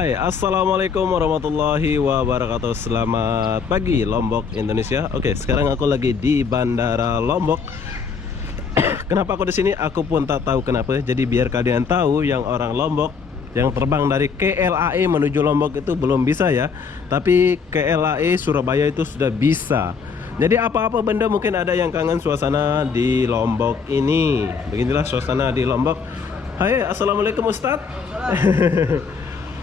Hai, assalamualaikum warahmatullahi wabarakatuh. Selamat pagi Lombok, Indonesia. Oke, sekarang aku lagi di Bandara Lombok. Kenapa aku di sini? Aku pun tak tahu kenapa. Jadi biar kalian tahu, yang orang Lombok yang terbang dari KLAE menuju Lombok itu belum bisa ya. Tapi KLAE Surabaya itu sudah bisa. Jadi apa-apa benda mungkin ada yang kangen suasana di Lombok ini. Beginilah suasana di Lombok. Hai, assalamualaikum Ustadz.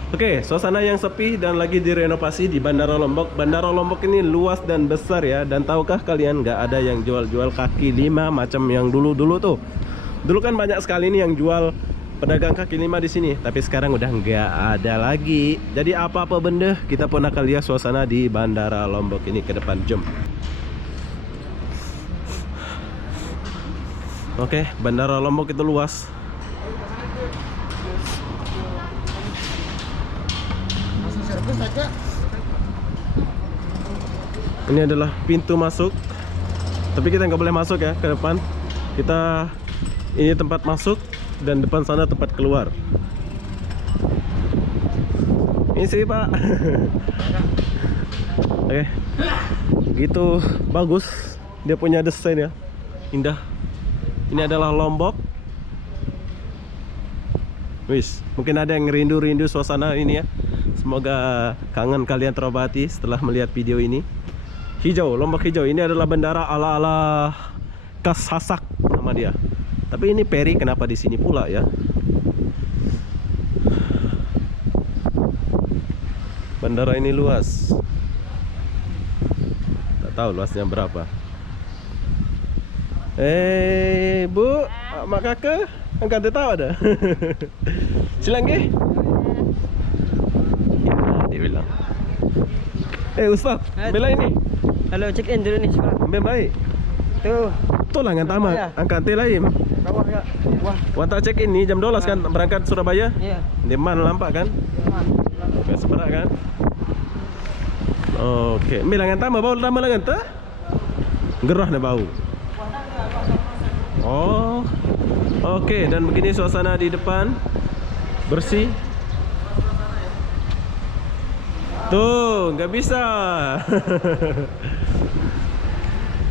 Oke, suasana yang sepi dan lagi direnovasi di Bandara Lombok. Bandara Lombok ini luas dan besar ya. Dan tahukah kalian nggak ada yang jual-jual kaki lima macam yang dulu-dulu tuh. Dulu kan banyak sekali nih yang jual pedagang kaki lima di sini. Tapi sekarang udah nggak ada lagi. Jadi apa-apa benda kita pun akan lihat suasana di Bandara Lombok ini ke depan. Jom. Oke, Bandara Lombok itu luas. Ini adalah pintu masuk, tapi kita nggak boleh masuk ya ke depan. Ini tempat masuk dan depan sana tempat keluar. Ini sih Pak. Oke, gitu bagus. Dia punya desain ya, indah. Ini adalah Lombok. Wis, mungkin ada yang rindu-rindu suasana ini ya. Semoga kangen kalian terobati setelah melihat video ini. Hijau, Lombok hijau. Ini adalah bandara ala-ala khas Sasak nama dia. Tapi ini Peri kenapa di sini pula ya? Bandara ini luas. Tak tahu luasnya berapa. Bu, mak kakak, angkat tahu ada. Silang ke? Dia bilang. Ustaz, bela ini. Halo, check in dulu nih sekarang. Ambil baik. Tuh lah ngan tamat. Ya. Angkat lain. Bawah ya. Wah. Wanta check in nih jam 12 kan berangkat Surabaya. Iya. Di mana lampak kan? Oke, seberak kan? Oke, ambil ngan tamat bau tambah lah ta? Gerah nih bau. Oh. Oke, dan begini suasana di depan. Bersih. Tuh, nggak bisa.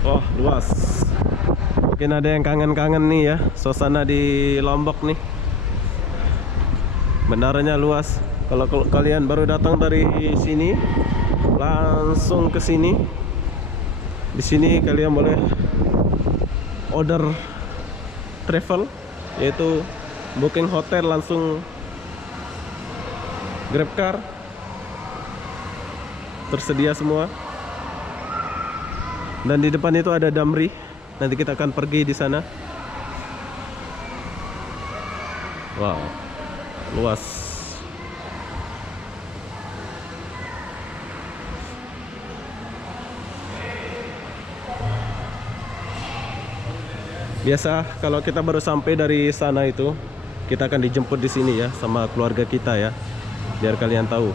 Oh, luas. Mungkin ada yang kangen-kangen nih ya, suasana di Lombok nih. Bandaranya luas. Kalau kalian baru datang dari sini, langsung ke sini. Di sini kalian boleh order travel, yaitu booking hotel langsung GrabCar. Tersedia semua. Dan di depan itu ada Damri. Nanti kita akan pergi di sana. Wow, luas. Biasa kalau kita baru sampai dari sana itu, kita akan dijemput di sini ya sama keluarga kita ya. Biar kalian tahu.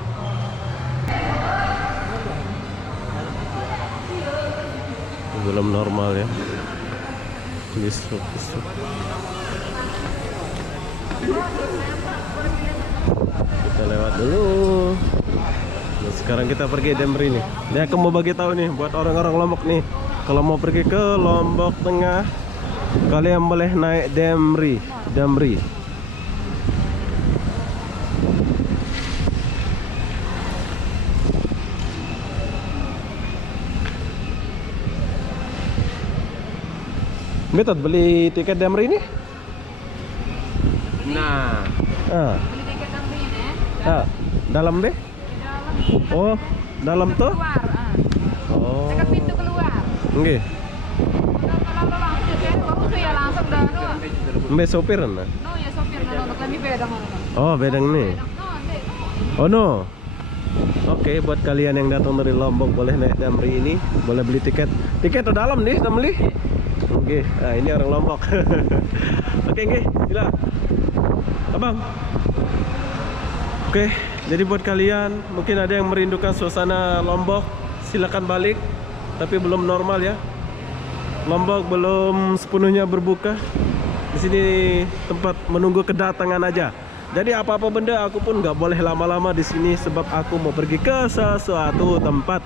Belum normal ya. Kita lewat dulu. Nah, sekarang kita pergi Damri nih. Ini aku mau bagi tahu nih buat orang-orang Lombok nih. Kalau mau pergi ke Lombok Tengah, kalian boleh naik Damri. Betul beli tiket Damri ini? Nah. Beli tiket Damri ini. Dalam deh? Dalam. Oh, dalam tuh? Keluar. Oh. Dekat pintu keluar. Nggih. Kalau langsung jadi baru tuh ya langsung dah no. Mbak sopir nah. No ya sopir no kami beda mana. Oh, bedang nih. Oh no. Oke, buat kalian yang datang dari Lombok boleh naik Damri ini, boleh beli tiket. Tiket ke dalam nih, kita beli. Oke, nah ini orang Lombok. Oke, gila. Abang. Oke, jadi buat kalian mungkin ada yang merindukan suasana Lombok, silakan balik. Tapi belum normal ya. Lombok belum sepenuhnya berbuka. Di sini tempat menunggu kedatangan aja. Jadi apa-apa benda aku pun nggak boleh lama-lama di sini sebab aku mau pergi ke sesuatu tempat.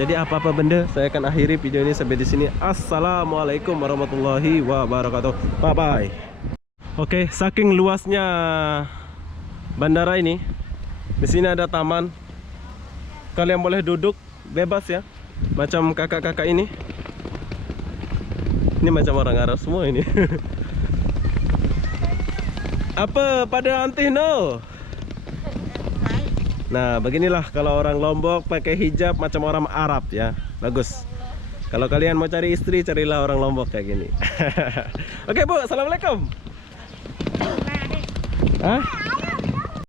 Jadi apa-apa benda saya akan akhiri video ini sampai di sini. Assalamualaikum warahmatullahi wabarakatuh. Bye bye. Oke, saking luasnya bandara ini, di sini ada taman. Kalian boleh duduk bebas ya, macam kakak-kakak ini. Ini macam orang Arab semua ini. Apa pada antihno? Nah, beginilah kalau orang Lombok pakai hijab macam orang Arab ya. Bagus. Kalau kalian mau cari istri, carilah orang Lombok kayak gini. Oke, Bu. Assalamualaikum. Hah?